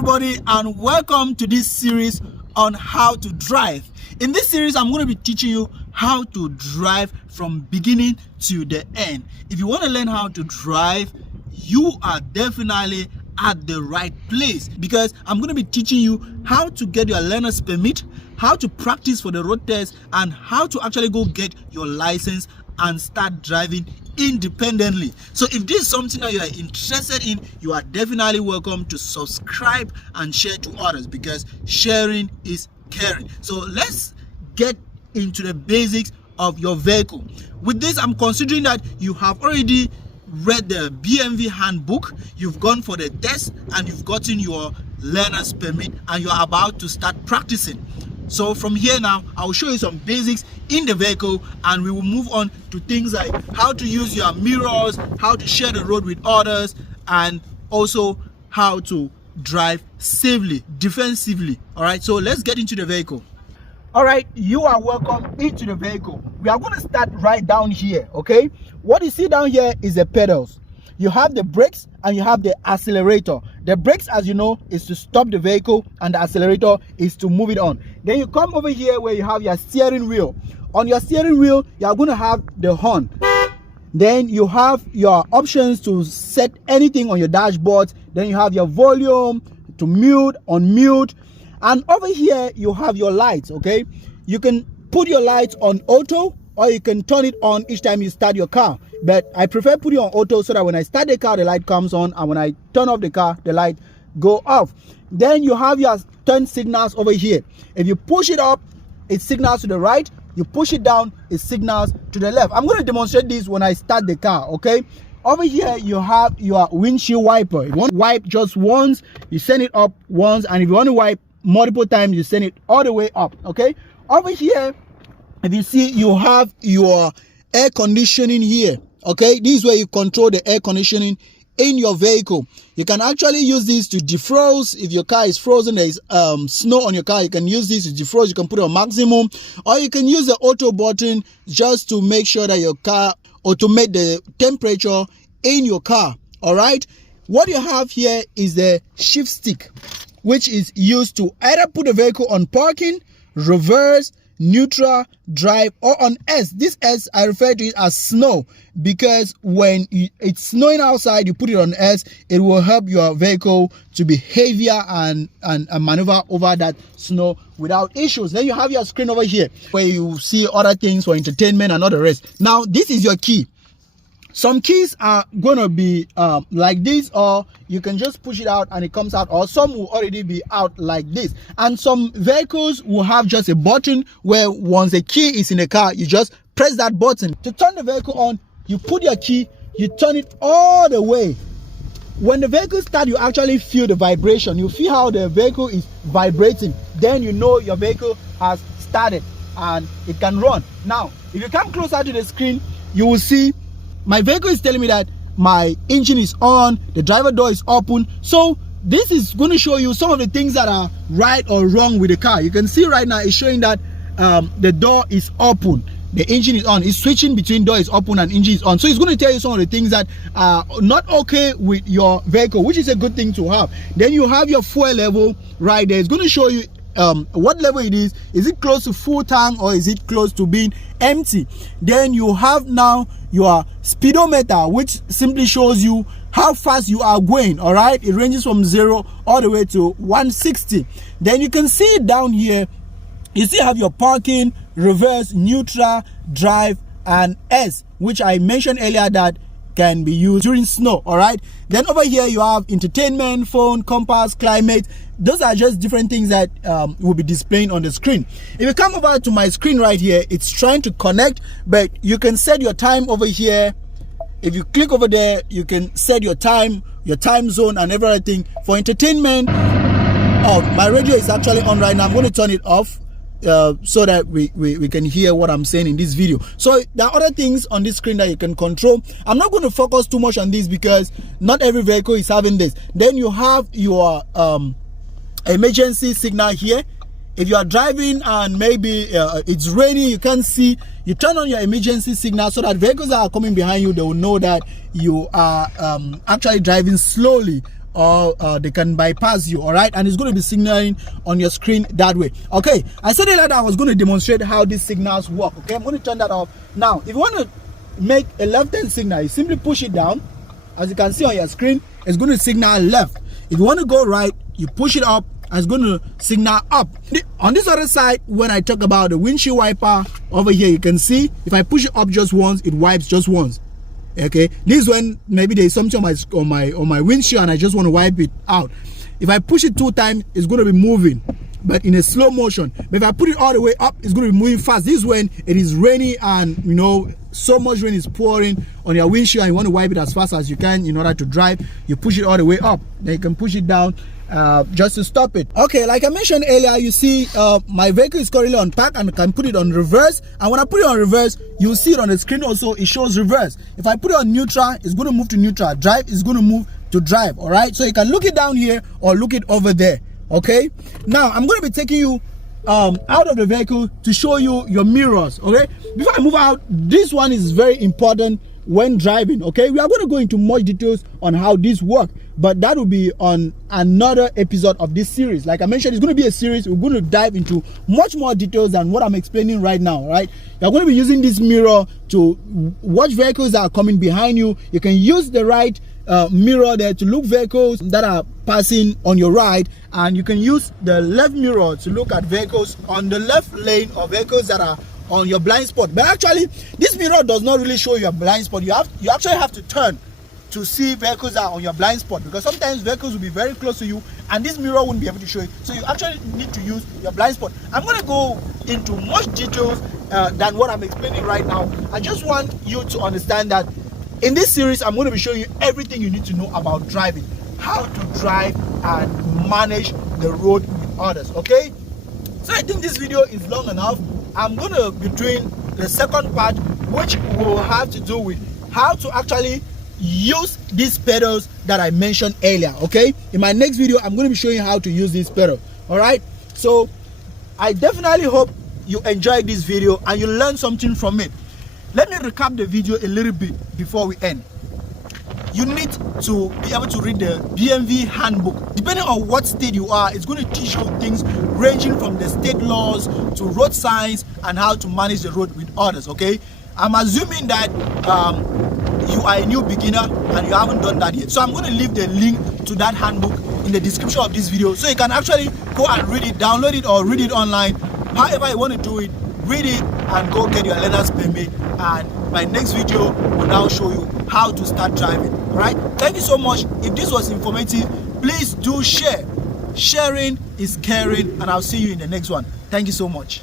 everybody, and welcome to this series on how to drive. In this series, I'm going to be teaching you how to drive from beginning to the end. If you want to learn how to drive, you are definitely at the right place, because I'm going to be teaching you how to get your learner's permit, how to practice for the road test, and how to actually go get your license and start driving independently. So if this is something that you are interested in, you are definitely welcome to subscribe and share to others, because sharing is caring. So let's get into the basics of your vehicle. With this, I'm considering that you have already read the BMV handbook, you've gone for the test, and you've gotten your learner's permit, and you're about to start practicing. So from here now, I'll show you some basics in the vehicle, and we will move on to things like how to use your mirrors, how to share the road with others, and also how to drive safely, defensively. All right, so let's get into the vehicle. All right, you are welcome into the vehicle. We are going to start right down here, okay? What you see down here is the pedals. You have the brakes and you have the accelerator. The brakes, as you know, is to stop the vehicle, and the accelerator is to move it on. Then you come over here where you have your steering wheel. On your steering wheel, you are going to have the horn. Then you have your options to set anything on your dashboard. Then you have your volume to mute, unmute. And over here, you have your lights, okay? You can put your lights on auto, or you can turn it on each time you start your car. But I prefer putting it on auto so that when I start the car, the light comes on, and when I turn off the car, the light go off. Then you have your turn signals over here. If you push it up, it signals to the right. You push it down, it signals to the left. I'm going to demonstrate this when I start the car, okay? Over here, you have your windshield wiper. If you want to wipe just once, you send it up once, and if you want to wipe multiple times, you send it all the way up, okay? Over here, if you see, you have your air conditioning here, okay? This is where you control the air conditioning in your vehicle. You can actually use this to defrost. If your car is frozen, there is snow on your car, you can use this to defrost. You can put it on maximum, or you can use the auto button just to make sure that your car automate the temperature in your car. All right, what you have here is the shift stick, which is used to either put the vehicle on parking, reverse, neutral, drive, or on S. This S, I refer to it as snow, because when it's snowing outside, you put it on S, it will help your vehicle to be heavier and maneuver over that snow without issues. Then you have your screen over here where you see other things for entertainment and all the rest. Now, this is your key. Some keys are going to be like this, or you can just push it out and it comes out, or some will already be out like this. And some vehicles will have just a button where once the key is in the car, you just press that button. To turn the vehicle on, you put your key, you turn it all the way. When the vehicle starts, you actually feel the vibration. You feel how the vehicle is vibrating. Then you know your vehicle has started and it can run. Now, if you come closer to the screen, you will see my vehicle is telling me that my engine is on, the driver door is open. So this is going to show you some of the things that are right or wrong with the car. You can see right now it's showing that the door is open, the engine is on. It's switching between door is open and engine is on. So it's going to tell you some of the things that are not okay with your vehicle, which is a good thing to have. Then you have your fuel level right there. It's going to show you what level it is. Is it close to full tank, or is it close to being empty? Then you have now your speedometer, which simply shows you how fast you are going. All right, it ranges from 0 all the way to 160. Then you can see it down here. You still have your parking, reverse, neutral, drive, and S, which I mentioned earlier that can be used during snow. All right, then over here you have entertainment, phone, compass, climate. Those are just different things that will be displaying on the screen. If you come over to my screen right here, it's trying to connect, but you can set your time over here. If you click over there, you can set your time zone and everything. For entertainment, oh, my radio is actually on right now. I'm going to turn it off so that we can hear what I'm saying in this video. So there are other things on this screen that you can control. I'm not going to focus too much on this because not every vehicle is having this. Then you have your emergency signal here. If you are driving and maybe it's raining, you can't see, you turn on your emergency signal so that vehicles that are coming behind you, they will know that you are actually driving slowly or they can bypass you. All right, and it's going to be signaling on your screen that way. Okay, I said earlier that I was going to demonstrate how these signals work. Okay, I'm going to turn that off now. If you want to make a left-hand signal, you simply push it down. As you can see on your screen, it's going to signal left. If you want to go right, you push it up, and it's going to signal up. On this other side, when I talk about the windshield wiper over here, you can see if I push it up just once, it wipes just once. Okay, this is when maybe there's something on my windshield and I just want to wipe it out. If I push it 2 times, it's going to be moving, but in a slow motion. But if I put it all the way up, it's going to be moving fast. This is when it is rainy and so much rain is pouring on your windshield and you want to wipe it as fast as you can in order to drive. You push it all the way up, then you can push it down just to stop it. Okay, like I mentioned earlier, you see my vehicle is currently on park, and I can put it on reverse, and when I put it on reverse, you'll see it on the screen also. It shows reverse. If I put it on neutral, it's going to move to neutral. Drive is going to move to drive. All right, so you can look it down here or look it over there. Okay, now I'm going to be taking you out of the vehicle to show you your mirrors. Okay, before I move out, this one is very important when driving. Okay, we are going to go into much details on how this works, but that will be on another episode of this series. Like I mentioned, it's going to be a series. We're going to dive into much more details than what I'm explaining right now. Right, you're going to be using this mirror to watch vehicles that are coming behind you. You can use the right mirror there to look vehicles that are passing on your right, and you can use the left mirror to look at vehicles on the left lane or vehicles that are on your blind spot. But actually, this mirror does not really show your blind spot. You actually have to turn to see vehicles that are on your blind spot, because sometimes vehicles will be very close to you and this mirror won't be able to show it. So you actually need to use your blind spot. I'm going to go into much details than what I'm explaining right now. I just want you to understand that in this series, I'm going to be showing you everything you need to know about driving, how to drive and manage the road with others. Okay, so I think this video is long enough. I'm going to be doing the second part, which will have to do with how to actually use these pedals that I mentioned earlier. Okay, in my next video, I'm going to be showing you how to use this pedal. All right, so I definitely hope you enjoyed this video and you learned something from it. Let me recap the video a little bit before we end. You need to be able to read the BMV handbook. Depending on what state you are, it's going to teach you things ranging from the state laws to road signs and how to manage the road with others. Okay, I'm assuming that you are a new beginner and you haven't done that yet, so I'm going to leave the link to that handbook in the description of this video, so you can actually go and read it, download it, or read it online. However you want to do it, read it and go get your learner's permit, and my next video will now show you how to start driving. All right, thank you so much. If this was informative, please do share. Sharing is caring, and I'll see you in the next one. Thank you so much.